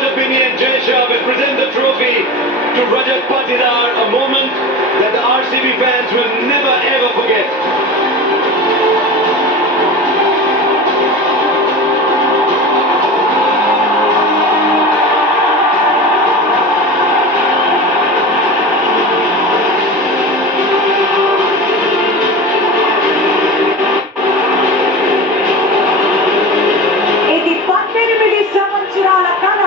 expert opinion, Jay Shah will present the trophy to Rajat Patidar, a moment that the RCB fans will never ever forget. ఇది 18 సంవత్సరాల కళ,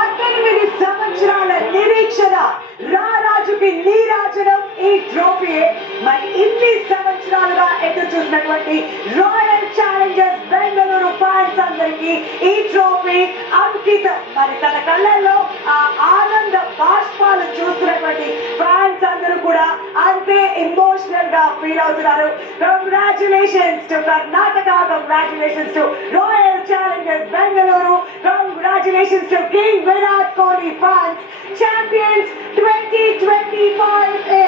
18 సంవత్సరాల నిరీక్షణ, రారాజుకి నీరాజనం ఈ ట్రోఫీ. మరి ఇన్ని సంవత్సరాలుగా ఎదురు చూసినటువంటి రాయల్ ఛాలెంజర్స్ బెంగళూరు ఫ్యాన్స్ అందరికీ ఈ ట్రోఫీ అంకితం. మరి తన కళ్ళల్లో ఆ ఆనంద బాష్పాలు చూస్తున్నటువంటి ఫ్యాన్స్ అందరూ కూడా అంతే ఎమోషనల్ గా ఫీల్ అవుతున్నారు. Congratulations to Karnataka, congratulations to royal Challengers Bengaluru, congratulations to king Virat Kohli fans. Champions 2025